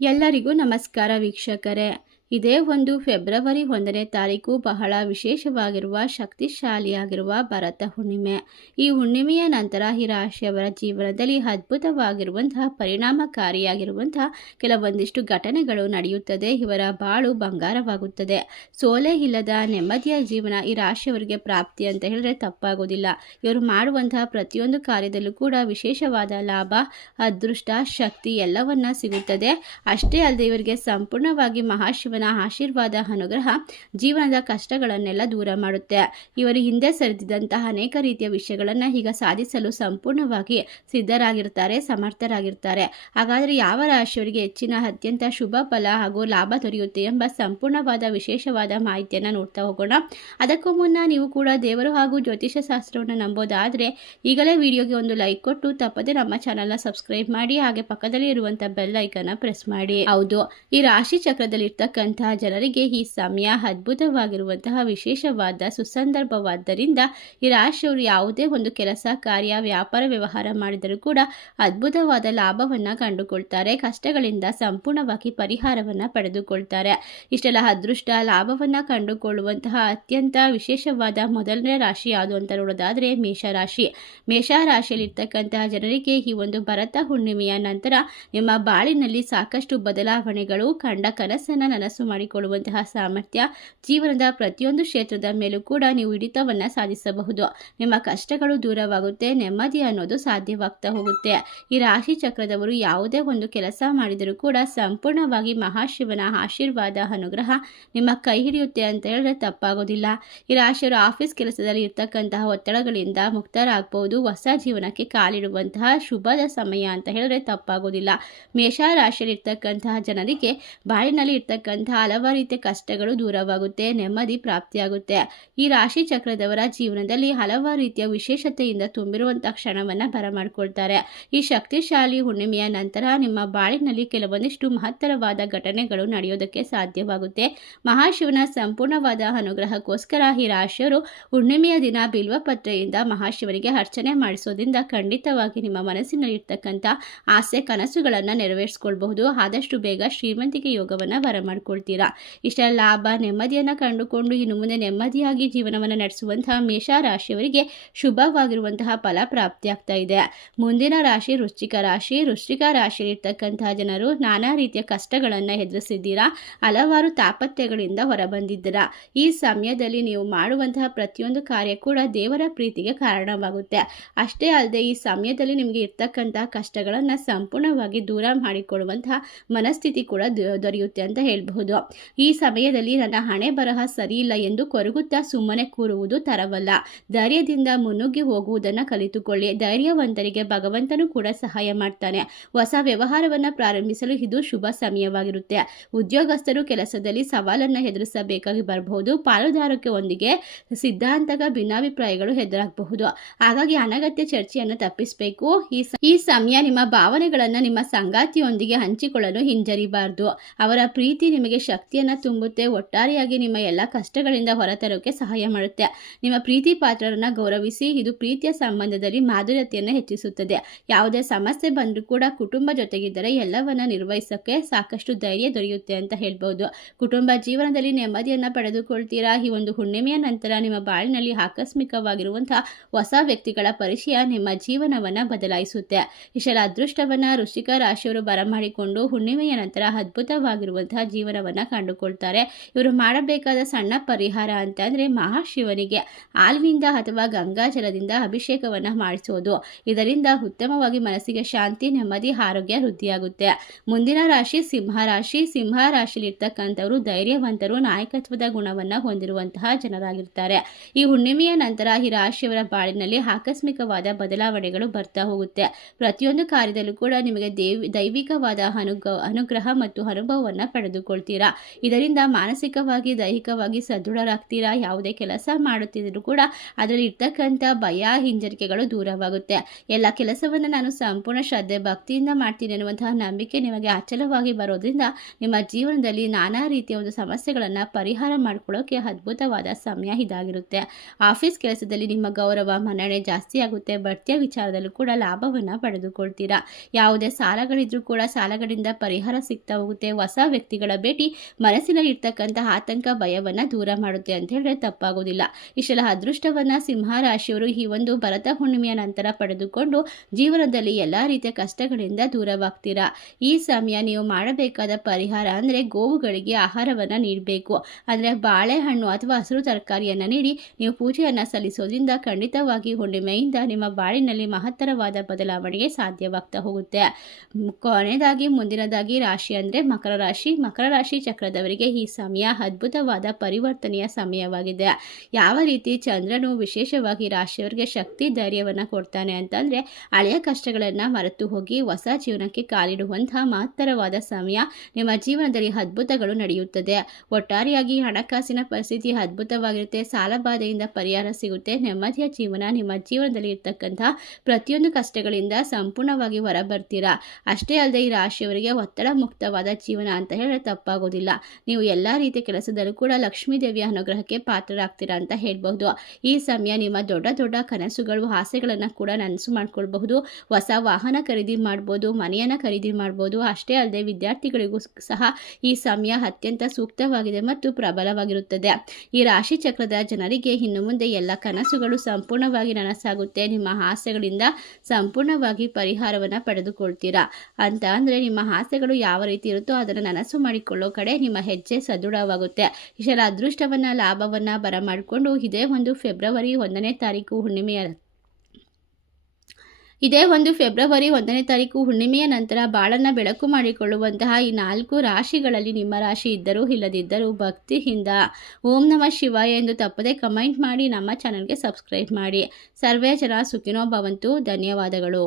ಎಲ್ಲರಿಗೂ ನಮಸ್ಕಾರ ವೀಕ್ಷಕರೇ. ಇದೇ ಒಂದು ಫೆಬ್ರವರಿ 1ನೇ ತಾರೀಕು ಬಹಳ ವಿಶೇಷವಾಗಿರುವ ಶಕ್ತಿಶಾಲಿಯಾಗಿರುವ ಭರತ ಹುಣ್ಣಿಮೆ. ಈ ಹುಣ್ಣಿಮೆಯ ನಂತರ ಈ ರಾಶಿಯವರ ಜೀವನದಲ್ಲಿ ಅದ್ಭುತವಾಗಿರುವಂತಹ ಪರಿಣಾಮಕಾರಿಯಾಗಿರುವಂತಹ ಕೆಲವೊಂದಿಷ್ಟು ಘಟನೆಗಳು ನಡೆಯುತ್ತದೆ. ಇವರ ಬಾಳು ಬಂಗಾರವಾಗುತ್ತದೆ. ಸೋಲೆ ಇಲ್ಲದ ನೆಮ್ಮದಿಯ ಜೀವನ ಈ ರಾಶಿಯವರಿಗೆ ಪ್ರಾಪ್ತಿ ಅಂತ ಹೇಳಿದ್ರೆ ತಪ್ಪಾಗೋದಿಲ್ಲ. ಇವರು ಮಾಡುವಂತಹ ಪ್ರತಿಯೊಂದು ಕಾರ್ಯದಲ್ಲೂ ಕೂಡ ವಿಶೇಷವಾದ ಲಾಭ, ಅದೃಷ್ಟ, ಶಕ್ತಿ ಎಲ್ಲವನ್ನ ಸಿಗುತ್ತದೆ. ಅಷ್ಟೇ ಅಲ್ಲದೆ ಇವರಿಗೆ ಸಂಪೂರ್ಣವಾಗಿ ಮಹಾಶಿವನ ಆಶೀರ್ವಾದ, ಅನುಗ್ರಹ ಜೀವನದ ಕಷ್ಟಗಳನ್ನೆಲ್ಲ ದೂರ ಮಾಡುತ್ತೆ. ಇವರು ಹಿಂದೆ ಸರಿದಿದ್ದಂತಹ ಅನೇಕ ರೀತಿಯ ವಿಷಯಗಳನ್ನು ಈಗ ಸಾಧಿಸಲು ಸಂಪೂರ್ಣವಾಗಿ ಸಿದ್ಧರಾಗಿರ್ತಾರೆ, ಸಮರ್ಥರಾಗಿರ್ತಾರೆ. ಹಾಗಾದರೆ ಯಾವ ರಾಶಿಯವರಿಗೆ ಹೆಚ್ಚಿನ ಅತ್ಯಂತ ಶುಭ ಫಲ ಹಾಗೂ ಲಾಭ ದೊರೆಯುತ್ತೆ ಎಂಬ ಸಂಪೂರ್ಣವಾದ ವಿಶೇಷವಾದ ಮಾಹಿತಿಯನ್ನು ನೋಡ್ತಾ ಹೋಗೋಣ. ಅದಕ್ಕೂ ಮುನ್ನ ನೀವು ಕೂಡ ದೇವರು ಹಾಗೂ ಜ್ಯೋತಿಷ್ಯ ಶಾಸ್ತ್ರವನ್ನು ನಂಬೋದಾದರೆ ಈಗಲೇ ವಿಡಿಯೋಗೆ ಒಂದು ಲೈಕ್ ಕೊಟ್ಟು ತಪ್ಪದೆ ನಮ್ಮ ಚಾನಲ್ನ ಸಬ್ಸ್ಕ್ರೈಬ್ ಮಾಡಿ, ಹಾಗೆ ಪಕ್ಕದಲ್ಲಿ ಇರುವಂಥ ಬೆಲ್ ಐಕನ್ನ ಪ್ರೆಸ್ ಮಾಡಿ. ಹೌದು, ಈ ರಾಶಿ ಚಕ್ರದಲ್ಲಿ ಇರ್ತಕ್ಕಂತಹ ಜನರಿಗೆ ಈ ಸಮಯ ಅದ್ಭುತವಾಗಿರುವಂತಹ ವಿಶೇಷವಾದ ಸುಸಂದರ್ಭವಾದ್ದರಿಂದ ಈ ರಾಶಿಯವರು ಯಾವುದೇ ಒಂದು ಕೆಲಸ, ಕಾರ್ಯ, ವ್ಯಾಪಾರ, ವ್ಯವಹಾರ ಮಾಡಿದರೂ ಕೂಡ ಅದ್ಭುತವಾದ ಲಾಭವನ್ನ ಕಂಡುಕೊಳ್ತಾರೆ. ಕಷ್ಟಗಳಿಂದ ಸಂಪೂರ್ಣವಾಗಿ ಪರಿಹಾರವನ್ನ ಪಡೆದುಕೊಳ್ತಾರೆ. ಇಷ್ಟೆಲ್ಲ ಅದೃಷ್ಟ ಲಾಭವನ್ನ ಕಂಡುಕೊಳ್ಳುವಂತಹ ಅತ್ಯಂತ ವಿಶೇಷವಾದ ಮೊದಲನೇ ರಾಶಿ ಯಾವುದು ಅಂತ ನೋಡೋದಾದ್ರೆ ಮೇಷರಾಶಿ. ಮೇಷರಾಶಿಯಲ್ಲಿರ್ತಕ್ಕಂತಹ ಜನರಿಗೆ ಈ ಒಂದು ಭರತ ಹುಣ್ಣಿಮೆಯ ನಂತರ ನಿಮ್ಮ ಬಾಳಿನಲ್ಲಿ ಸಾಕಷ್ಟು ಬದಲಾವಣೆಗಳು, ಕಂಡ ಕನಸನ್ನು ನನಸು ಮಾಡಿಕೊಳ್ಳುವಂತಹ ಸಾಮರ್ಥ್ಯ, ಜೀವನದ ಪ್ರತಿಯೊಂದು ಕ್ಷೇತ್ರದ ಮೇಲೂ ಕೂಡ ನೀವು ಹಿಡಿತವನ್ನು ಸಾಧಿಸಬಹುದು. ನಿಮ್ಮ ಕಷ್ಟಗಳು ದೂರವಾಗುತ್ತೆ, ನೆಮ್ಮದಿ ಅನ್ನೋದು ಸಾಧ್ಯವಾಗ್ತಾ ಹೋಗುತ್ತೆ. ಈ ರಾಶಿ ಚಕ್ರದವರು ಯಾವುದೇ ಒಂದು ಕೆಲಸ ಮಾಡಿದರೂ ಕೂಡ ಸಂಪೂರ್ಣವಾಗಿ ಮಹಾಶಿವನ ಆಶೀರ್ವಾದ, ಅನುಗ್ರಹ ನಿಮ್ಮ ಕೈ ಹಿಡಿಯುತ್ತೆ ಅಂತ ಹೇಳಿದ್ರೆ ತಪ್ಪಾಗೋದಿಲ್ಲ. ಈ ರಾಶಿಯವರು ಆಫೀಸ್ ಕೆಲಸದಲ್ಲಿ ಇರ್ತಕ್ಕಂತಹ ಒತ್ತಡಗಳಿಂದ ಮುಕ್ತರಾಗಬಹುದು. ಹೊಸ ಜೀವನಕ್ಕೆ ಕಾಲಿಡುವಂತಹ ಶುಭದ ಸಮಯ ಅಂತ ಹೇಳಿದ್ರೆ ತಪ್ಪಾಗೋದಿಲ್ಲ. ಮೇಷ ರಾಶಿಯಲ್ಲಿ ಇರ್ತಕ್ಕಂತಹ ಜನರಿಗೆ ಬಾಳಿನಲ್ಲಿ ಇರ್ತಕ್ಕಂತಹ ಹಲವಾರು ರೀತಿಯ ಕಷ್ಟಗಳು ದೂರವಾಗುತ್ತೆ, ನೆಮ್ಮದಿ ಪ್ರಾಪ್ತಿಯಾಗುತ್ತೆ. ಈ ರಾಶಿ ಚಕ್ರದವರ ಜೀವನದಲ್ಲಿ ಹಲವಾರು ರೀತಿಯ ವಿಶೇಷತೆಯಿಂದ ತುಂಬಿರುವಂತಹ ಕ್ಷಣವನ್ನ ಬರಮಾಡ್ಕೊಳ್ತಾರೆ. ಈ ಶಕ್ತಿಶಾಲಿ ಹುಣ್ಣಿಮೆಯ ನಂತರ ನಿಮ್ಮ ಬಾಳಿನಲ್ಲಿ ಕೆಲವೊಂದಿಷ್ಟು ಮಹತ್ತರವಾದ ಘಟನೆಗಳು ನಡೆಯೋದಕ್ಕೆ ಸಾಧ್ಯವಾಗುತ್ತೆ. ಮಹಾಶಿವನ ಸಂಪೂರ್ಣವಾದ ಅನುಗ್ರಹಕ್ಕೋಸ್ಕರ ಈ ರಾಶಿಯವರು ಹುಣ್ಣಿಮೆಯ ದಿನ ಬಿಲ್ವಪತ್ರೆಯಿಂದ ಮಹಾಶಿವನಿಗೆ ಅರ್ಚನೆ ಮಾಡಿಸೋದ್ರಿಂದ ಖಂಡಿತವಾಗಿ ನಿಮ್ಮ ಮನಸ್ಸಿನಲ್ಲಿ ಇರ್ತಕ್ಕಂಥ ಆಸೆ, ಕನಸುಗಳನ್ನು ನೆರವೇರಿಸಿಕೊಳ್ಬಹುದು. ಆದಷ್ಟು ಬೇಗ ಶ್ರೀಮಂತಿಕೆ ಯೋಗವನ್ನು ಬರಮಾಡ್ಕೊಳ್ತೀರಾ. ಇಷ್ಟ ಲಾಭ, ನೆಮ್ಮದಿಯನ್ನು ಕಂಡುಕೊಂಡು ಇನ್ನು ಮುಂದೆ ನೆಮ್ಮದಿಯಾಗಿ ಜೀವನವನ್ನು ನಡೆಸುವಂತಹ ಮೇಷ ರಾಶಿಯವರಿಗೆ ಶುಭವಾಗಿರುವಂತಹ ಫಲ ಪ್ರಾಪ್ತಿಯಾಗ್ತಾ ಇದೆ. ಮುಂದಿನ ರಾಶಿ ವೃಶ್ಚಿಕ ರಾಶಿ. ವೃಶ್ಚಿಕ ರಾಶಿಯಲ್ಲಿರ್ತಕ್ಕಂತಹ ಜನರು ನಾನಾ ರೀತಿಯ ಕಷ್ಟಗಳನ್ನು ಎದುರಿಸಿದ್ದೀರಾ, ಹಲವಾರು ತಾಪತ್ರೆಗಳಿಂದ ಹೊರಬಂದಿದ್ದೀರಾ. ಈ ಸಮಯದಲ್ಲಿ ನೀವು ಮಾಡುವಂತಹ ಪ್ರತಿಯೊಂದು ಕಾರ್ಯ ಕೂಡ ದೇವರ ಪ್ರೀತಿಗೆ ಕಾರಣವಾಗುತ್ತೆ. ಅಷ್ಟೇ ಅಲ್ಲದೆ ಈ ಸಮಯದಲ್ಲಿ ನಿಮಗೆ ಇರ್ತಕ್ಕಂತಹ ಕಷ್ಟಗಳನ್ನು ಸಂಪೂರ್ಣವಾಗಿ ದೂರ ಮಾಡಿಕೊಳ್ಳುವಂತಹ ಮನಸ್ಥಿತಿ ಕೂಡ ದೊರೆಯುತ್ತೆ ಅಂತ ಹೇಳಬಹುದು. ಈ ಸಮಯದಲ್ಲಿ ನನ್ನ ಹಣೆ ಬರಹ ಸರಿ ಇಲ್ಲ ಎಂದು ಕೊರಗುತ್ತಾ ಸುಮ್ಮನೆ ಕೂರುವುದು ತರವಲ್ಲ. ಧೈರ್ಯದಿಂದ ಮುನ್ನುಗ್ಗಿ ಹೋಗುವುದನ್ನು ಕಲಿತುಕೊಳ್ಳಿ. ಧೈರ್ಯವಂತರಿಗೆ ಭಗವಂತನು ಕೂಡ ಸಹಾಯ ಮಾಡ್ತಾನೆ. ಹೊಸ ವ್ಯವಹಾರವನ್ನು ಪ್ರಾರಂಭಿಸಲು ಇದು ಶುಭ ಸಮಯವಾಗಿರುತ್ತೆ. ಉದ್ಯೋಗಸ್ಥರು ಕೆಲಸದಲ್ಲಿ ಸವಾಲನ್ನು ಎದುರಿಸಬೇಕಾಗಿ ಬರಬಹುದು. ಪಾಲುದಾರಕ್ಕೆ ಒಂದಿಗೆ ಸಿದ್ಧಾಂತಕ ಭಿನ್ನಾಭಿಪ್ರಾಯಗಳು ಎದುರಾಗಬಹುದು. ಹಾಗಾಗಿ ಅನಗತ್ಯ ಚರ್ಚೆಯನ್ನು ತಪ್ಪಿಸಬೇಕು. ಈ ಸಮಯ ನಿಮ್ಮ ಭಾವನೆಗಳನ್ನು ನಿಮ್ಮ ಸಂಗಾತಿಯೊಂದಿಗೆ ಹಂಚಿಕೊಳ್ಳಲು ಹಿಂಜರಿಬಾರದು. ಅವರ ಪ್ರೀತಿ ನಿಮಗೆ ಶಕ್ತಿಯನ್ನು ತುಂಬುತ್ತೆ. ಒಟ್ಟಾರೆಯಾಗಿ ನಿಮ್ಮ ಎಲ್ಲ ಕಷ್ಟಗಳಿಂದ ಹೊರತರೋಕೆ ಸಹಾಯ ಮಾಡುತ್ತೆ. ನಿಮ್ಮ ಪ್ರೀತಿ ಪಾತ್ರರನ್ನ ಗೌರವಿಸಿ. ಇದು ಪ್ರೀತಿಯ ಸಂಬಂಧದಲ್ಲಿ ಮಾಧುರ್ಯತೆಯನ್ನು ಹೆಚ್ಚಿಸುತ್ತದೆ. ಯಾವುದೇ ಸಮಸ್ಯೆ ಬಂದರೂ ಕೂಡ ಕುಟುಂಬ ಜೊತೆಗಿದ್ದರೆ ಎಲ್ಲವನ್ನ ನಿರ್ವಹಿಸೋಕೆ ಸಾಕಷ್ಟು ಧೈರ್ಯ ದೊರೆಯುತ್ತೆ ಅಂತ ಹೇಳ್ಬೋದು. ಕುಟುಂಬ ಜೀವನದಲ್ಲಿ ನೆಮ್ಮದಿಯನ್ನು ಪಡೆದುಕೊಳ್ತೀರಾ. ಈ ಒಂದು ಹುಣ್ಣಿಮೆಯ ನಂತರ ನಿಮ್ಮ ಬಾಳಿನಲ್ಲಿ ಆಕಸ್ಮಿಕವಾಗಿರುವಂತಹ ಹೊಸ ವ್ಯಕ್ತಿಗಳ ಪರಿಚಯ ನಿಮ್ಮ ಜೀವನವನ್ನು ಬದಲಾಯಿಸುತ್ತೆ. ಇಷ್ಟೆಲ್ಲ ಅದೃಷ್ಟವನ್ನ ವೃಶ್ಚಿಕ ರಾಶಿಯವರು ಬರಮಾಡಿಕೊಂಡು ಹುಣ್ಣಿಮೆಯ ನಂತರ ಅದ್ಭುತವಾಗಿರುವಂತಹ ಜೀವನವನ್ನು ಕಂಡುಕೊಳ್ತಾರೆ. ಇವರು ಮಾಡಬೇಕಾದ ಸಣ್ಣ ಪರಿಹಾರ ಅಂತಂದರೆ ಮಹಾಶಿವನಿಗೆ ಹಾಲಿನಿಂದ ಅಥವಾ ಗಂಗಾಜಲದಿಂದ ಅಭಿಷೇಕವನ್ನು ಮಾಡಿಸೋದು. ಇದರಿಂದ ಉತ್ತಮವಾಗಿ ಮನಸ್ಸಿಗೆ ಶಾಂತಿ, ನೆಮ್ಮದಿ, ಆರೋಗ್ಯ ವೃದ್ಧಿಯಾಗುತ್ತೆ. ಮುಂದಿನ ರಾಶಿ ಸಿಂಹರಾಶಿ. ಸಿಂಹರಾಶಿಯಲ್ಲಿರ್ತಕ್ಕಂಥವರು ಧೈರ್ಯವಂತರು, ನಾಯಕತ್ವದ ಗುಣವನ್ನು ಹೊಂದಿರುವಂತಹ ಜನರಾಗಿರ್ತಾರೆ. ಈ ಹುಣ್ಣಿಮೆಯ ನಂತರ ಈ ರಾಶಿಯವರ ಬಾಳಿನಲ್ಲಿ ಆಕಸ್ಮಿಕವಾದ ಬದಲಾವಣೆಗಳು ಬರ್ತಾ ಹೋಗುತ್ತೆ. ಪ್ರತಿಯೊಂದು ಕಾರ್ಯದಲ್ಲೂ ಕೂಡ ನಿಮಗೆ ದೈವಿಕವಾದ ಅನುಗ್ರಹ ಮತ್ತು ಅನುಭವವನ್ನು ಪಡೆದುಕೊಳ್ತೀರಾ. ಪಡೆದುಕೊಳ್ತೀರಾ. ಇದರಿಂದ ಮಾನಸಿಕವಾಗಿ ದೈಹಿಕವಾಗಿ ಸದೃಢರಾಗ್ತೀರಾ. ಯಾವುದೇ ಕೆಲಸ ಮಾಡುತ್ತಿದ್ರೂ ಕೂಡ ಅದರಲ್ಲಿ ಇರ್ತಕ್ಕಂಥ ಭಯ ಹಿಂಜರಿಕೆಗಳು ದೂರವಾಗುತ್ತೆ. ಎಲ್ಲ ಕೆಲಸವನ್ನು ನಾನು ಸಂಪೂರ್ಣ ಶ್ರದ್ಧೆ ಭಕ್ತಿಯಿಂದ ಮಾಡ್ತೀನಿ ಅನ್ನುವಂತಹ ನಂಬಿಕೆ ನಿಮಗೆ ಅಚಲವಾಗಿ ಬರೋದ್ರಿಂದ ನಿಮ್ಮ ಜೀವನದಲ್ಲಿ ನಾನಾ ರೀತಿಯ ಒಂದು ಸಮಸ್ಯೆಗಳನ್ನು ಪರಿಹಾರ ಮಾಡ್ಕೊಳ್ಳೋಕೆ ಅದ್ಭುತವಾದ ಸಮಯ ಇದಾಗಿರುತ್ತೆ. ಆಫೀಸ್ ಕೆಲಸದಲ್ಲಿ ನಿಮ್ಮ ಗೌರವ ಮನ್ನಣೆ ಜಾಸ್ತಿ ಆಗುತ್ತೆ. ಬಡ್ತಿಯ ವಿಚಾರದಲ್ಲೂ ಕೂಡ ಲಾಭವನ್ನು ಪಡೆದುಕೊಳ್ತೀರಾ. ಯಾವುದೇ ಸಾಲಗಳಿದ್ರೂ ಕೂಡ ಸಾಲಗಳಿಂದ ಪರಿಹಾರ ಸಿಗ್ತಾ ಹೋಗುತ್ತೆ. ಹೊಸ ವ್ಯಕ್ತಿಗಳ ಭೇಟಿ ಮನಸ್ಸಿನಲ್ಲಿ ಇರ್ತಕ್ಕಂತಹ ಆತಂಕ ಭಯವನ್ನು ದೂರ ಮಾಡುತ್ತೆ ಅಂತ ಹೇಳಿದ್ರೆ ತಪ್ಪಾಗೋದಿಲ್ಲ. ಇಷ್ಟೆಲ್ಲ ಅದೃಷ್ಟವನ್ನು ಸಿಂಹ ರಾಶಿಯವರು ಈ ಒಂದು ಭರತ ಹುಣ್ಣಿಮೆಯ ನಂತರ ಪಡೆದುಕೊಂಡು ಜೀವನದಲ್ಲಿ ಎಲ್ಲ ರೀತಿಯ ಕಷ್ಟಗಳಿಂದ ದೂರವಾಗ್ತೀರಾ. ಈ ಸಮಯ ನೀವು ಮಾಡಬೇಕಾದ ಪರಿಹಾರ ಅಂದರೆ ಗೋವುಗಳಿಗೆ ಆಹಾರವನ್ನು ನೀಡಬೇಕು. ಅಂದರೆ ಬಾಳೆಹಣ್ಣು ಅಥವಾ ಹಸಿರು ತರಕಾರಿಯನ್ನು ನೀಡಿ ನೀವು ಪೂಜೆಯನ್ನು ಸಲ್ಲಿಸೋದ್ರಿಂದ ಖಂಡಿತವಾಗಿ ಹುಣ್ಣಿಮೆಯಿಂದ ನಿಮ್ಮ ಬಾಳಿನಲ್ಲಿ ಮಹತ್ತರವಾದ ಬದಲಾವಣೆಗೆ ಸಾಧ್ಯವಾಗ್ತಾ ಹೋಗುತ್ತೆ. ಕೊನೆಯದಾಗಿ ಮುಂದಿನದಾಗಿ ರಾಶಿ ಅಂದರೆ ಮಕರ ರಾಶಿ. ಮಕರ ರಾಶಿ ಚಕ್ರದವರಿಗೆ ಈ ಸಮಯ ಅದ್ಭುತವಾದ ಪರಿವರ್ತನೆಯ ಸಮಯವಾಗಿದೆ. ಯಾವ ರೀತಿ ಚಂದ್ರನು ವಿಶೇಷವಾಗಿ ರಾಶಿಯವರಿಗೆ ಶಕ್ತಿ ಧೈರ್ಯವನ್ನು ಕೊಡ್ತಾನೆ ಅಂತಂದರೆ ಹಳೆಯ ಕಷ್ಟಗಳನ್ನು ಮರೆತು ಹೋಗಿ ಹೊಸ ಜೀವನಕ್ಕೆ ಕಾಲಿಡುವಂತಹ ಮಹತ್ತರವಾದ ಸಮಯ. ನಿಮ್ಮ ಜೀವನದಲ್ಲಿ ಅದ್ಭುತಗಳು ನಡೆಯುತ್ತದೆ. ಒಟ್ಟಾರೆಯಾಗಿ ಹಣಕಾಸಿನ ಪರಿಸ್ಥಿತಿ ಅದ್ಭುತವಾಗಿರುತ್ತೆ. ಸಾಲಬಾಧೆಯಿಂದ ಪರಿಹಾರ ಸಿಗುತ್ತೆ. ನೆಮ್ಮದಿಯ ಜೀವನ. ನಿಮ್ಮ ಜೀವನದಲ್ಲಿ ಇರ್ತಕ್ಕಂಥ ಪ್ರತಿಯೊಂದು ಕಷ್ಟಗಳಿಂದ ಸಂಪೂರ್ಣವಾಗಿ ಹೊರಬರ್ತೀರಾ. ಅಷ್ಟೇ ಅಲ್ಲದೆ ಈ ರಾಶಿಯವರಿಗೆ ಒತ್ತಡ ಮುಕ್ತವಾದ ಜೀವನ ಅಂತ ಹೇಳಿದ್ರೆ ತಪ್ಪಾಗೋದಿಲ್ಲ. ನೀವು ಎಲ್ಲ ರೀತಿಯ ಕೆಲಸದಲ್ಲೂ ಕೂಡ ಲಕ್ಷ್ಮೀ ದೇವಿಯ ಅನುಗ್ರಹಕ್ಕೆ ಪಾತ್ರರಾಗ್ತೀರಾ ಅಂತ ಹೇಳ್ಬಹುದು. ಈ ಸಮಯ ನಿಮ್ಮ ದೊಡ್ಡ ದೊಡ್ಡ ಕನಸುಗಳು ಆಸೆಗಳನ್ನು ಕೂಡ ನನಸು ಮಾಡ್ಕೊಳ್ಬಹುದು. ಹೊಸ ವಾಹನ ಖರೀದಿ ಮಾಡ್ಬೋದು, ಮನೆಯನ್ನು ಖರೀದಿ ಮಾಡ್ಬೋದು. ಅಷ್ಟೇ ಅಲ್ಲದೆ ವಿದ್ಯಾರ್ಥಿಗಳಿಗೂ ಸಹ ಈ ಸಮಯ ಅತ್ಯಂತ ಸೂಕ್ತವಾಗಿದೆ ಮತ್ತು ಪ್ರಬಲವಾಗಿರುತ್ತದೆ. ಈ ರಾಶಿ ಚಕ್ರದ ಜನರಿಗೆ ಇನ್ನು ಮುಂದೆ ಎಲ್ಲ ಕನಸುಗಳು ಸಂಪೂರ್ಣವಾಗಿ ನನಸಾಗುತ್ತೆ. ನಿಮ್ಮ ಆಸೆಗಳಿಂದ ಸಂಪೂರ್ಣವಾಗಿ ಪರಿಹಾರವನ್ನು ಪಡೆದುಕೊಳ್ತೀರಾ. ಅಂತ ಅಂದರೆ ನಿಮ್ಮ ಆಸೆಗಳು ಯಾವ ರೀತಿ ಇರುತ್ತೋ ಅದನ್ನು ನನಸು ಮಾಡಿಕೊಳ್ಳೋ ಕಡೆ ನಿಮ್ಮ ಹೆಜ್ಜೆ ಸದೃಢವಾಗುತ್ತೆ. ಇಷ್ಟೆಲ್ಲ ಅದೃಷ್ಟವನ್ನು ಲಾಭವನ್ನು ಬರಮಾಡಿಕೊಂಡು ಇದೇ ಒಂದು ಫೆಬ್ರವರಿ 1ನೇ ಹುಣ್ಣಿಮೆಯ ನಂತರ ಬಾಳನ್ನು ಬೆಳಕು ಮಾಡಿಕೊಳ್ಳುವಂತಹ ಈ 4 ರಾಶಿಗಳಲ್ಲಿ ನಿಮ್ಮ ರಾಶಿ ಇದ್ದರೂ ಇಲ್ಲದಿದ್ದರೂ ಭಕ್ತಿಯಿಂದ ಓಂ ನಮಃ ಶಿವಾಯ ಎಂದು ತಪ್ಪದೆ ಕಮೆಂಟ್ ಮಾಡಿ ನಮ್ಮ ಚಾನಲ್ಗೆ ಸಬ್ಸ್ಕ್ರೈಬ್ ಮಾಡಿ. ಸರ್ವೇ ಜನ ಸುಖಿನೋ ಭವಂತು. ಧನ್ಯವಾದಗಳು.